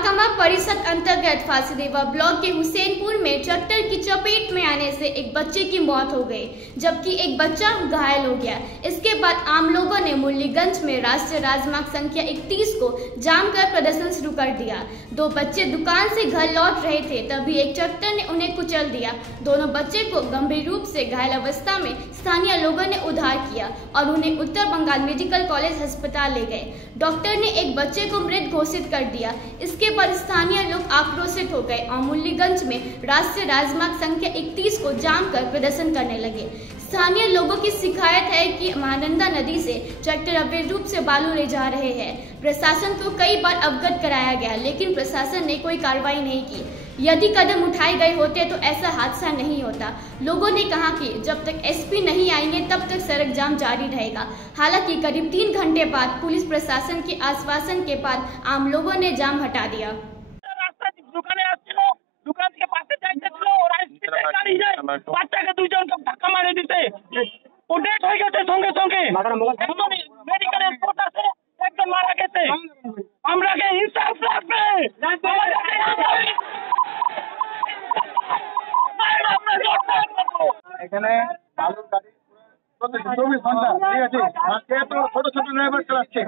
महाकमा परिषद अंतर्गत फांसीदेवा ब्लॉक के हुसैनपुर में ट्रैक्टर की चपेट में आने से एक बच्चे की मौत हो गई, जबकि एक बच्चा घायल हो गया। इसके बाद आम लोगों ने मुरलीगंज में राष्ट्रीय राजमार्ग संख्या 31 को जाम कर प्रदर्शन शुरू कर दिया। दो बच्चे दुकान से घर लौट रहे थे, तभी एक ट्रैक्टर ने उन्हें कुचल दिया। दोनों बच्चे को गंभीर रूप से घायल अवस्था में स्थानीय लोगों ने उद्धार किया और उन्हें उत्तर बंगाल मेडिकल कॉलेज अस्पताल ले गए। डॉक्टर ने एक बच्चे को मृत घोषित कर दिया। इसके बाद स्थानीय लोग आक्रोशित हो गए और मुरलीगंज में राष्ट्रीय राजमार्ग संख्या 31 को जाम कर प्रदर्शन करने लगे। स्थानीय लोगों की शिकायत है कि महानंदा नदी से ट्रैक्टर अवैध रूप से बालू ले जा रहे हैं। प्रशासन को कई बार अवगत कराया गया, लेकिन प्रशासन ने कोई कार्रवाई नहीं की। यदि कदम उठाए गए होते तो ऐसा हादसा नहीं होता। लोगों ने कहा कि जब तक एसपी नहीं आएंगे तब तक सड़क जाम जारी रहेगा। हालांकि करीब 3 घंटे बाद पुलिस प्रशासन के आश्वासन के बाद आम लोगों ने जाम हटा दिया। বাচ্চাকে দুইজনকে ধাক্কা মারে দিতে ও ডেট হয়ে গেছে সঙ্গে সঙ্গে মেডিকেল রিপোর্ট আছে, একজন মারা গেছে। আমরা কে ইনসাফ লাগবে, এখানে বালুর গাড়ি 24 ঘন্টা ঠিক আছে, আজকে তো ছোট ছোট ড্রাইভার চালাচ্ছে,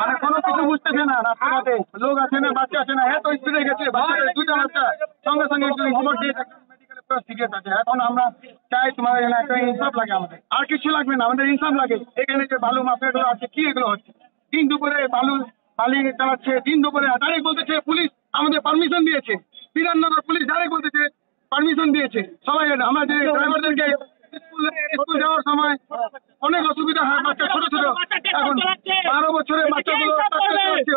মানে কোনো কিছু বুঝতেছে না। রাস্তাঘাটে লোক আছে না, বাচ্চা আছে না, এত স্পিডে গেছে, বাচ্চাদের দুইটা বাচ্চা সঙ্গে সঙ্গে খবর দিয়ে মেডিকেলে পুরো সিরিয়াস আছে। এখন আমরা চাই তোমার এখানে একটা ইনসাফ লাগে, আমাদের আর কিছু লাগবে না, আমাদের ইনসাফ লাগে। এখানে যে বালু মাফিয়াগুলো আছে, কি এগুলো হচ্ছে? দিন দুপুরে বালি চালাচ্ছে, দিন দুপুরে ডাইরেক্ট বলতেছে পুলিশ আমাদের পারমিশন দিয়েছে, বিধাননগর পুলিশ ডাইরেক্ট বলতেছে পারমিশন দিয়েছে। সবাই আমাদের ড্রাইভারদেরকে স্কুল যাওয়ার সময় অনেক অসুবিধা হয়, বাচ্চা ছোট ছোট, এখন 12 বছরের বাচ্চাগুলো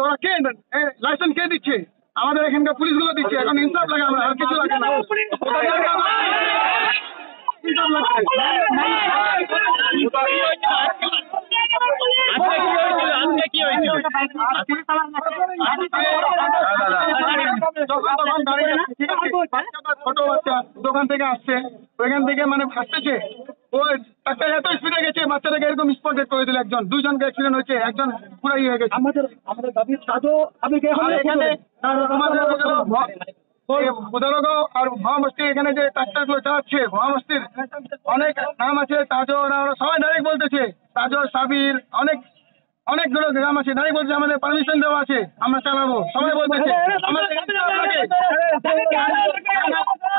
ওরা কে লাইসেন্স কে দিচ্ছে? আমাদের এখানকার পুলিশগুলো দিচ্ছে। এখন ইনসাফ লাগে, আমরা আর কিছু লাগে না। ছোট বাচ্চা দোকান থেকে আসছে, ওইখান থেকে মানে ভাসতেছে, ওই একটা এত স্পিডে গেছে, বাচ্চাটাকে এরকম স্পটেড করে দিল। দুজনকে অ্যাক্সিডেন্ট হয়েছে, একজন পুরো ইয়ে হয়ে গেছে। আমাদের দাবি এখানে বুধারগাঁও আর ভুয়ামস্তি এখানে যে ট্রাক্টরগুলো চালাচ্ছে, ভুয়ামস্তির অনেক নাম আছে, তাজো, ওরা সবাই ডাইরেক্ট বলতেছে, তাজো, সাবির, অনেকগুলো গ্রাম আছে, ডাইরেক্ট বলছে আমাদের পারমিশন দেওয়া আছে, আমরা চালাবো। সবাই বলতেছে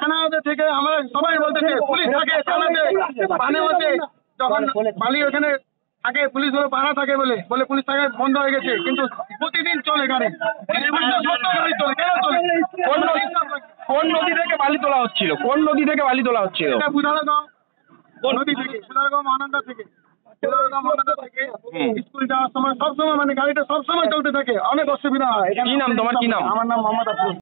থানা থেকে, আমরা সবাই বলতেছে পুলিশ থাকে চালাতে, পানি হচ্ছে যখন বালি ওখানে থাকে, পুলিশ গুলো পাহারা থাকে বলে পুলিশ থাকে বন্ধ হয়ে গেছে, কিন্তু প্রতিদিন চলে গাড়ি। কেন চলে? কোন নদী থেকে বালি তোলা হচ্ছিল? বুধারগাঁও নদী থেকে, বুধারগাঁও মহানন্দা থেকে স্কুল যাওয়ার সময় সবসময় মানে গাড়িটা সবসময় চলতে থাকে, অনেক অসুবিধা হয়। কি নাম তোমার? কি নাম? আমার নাম মোহাম্মদ আফরোজ।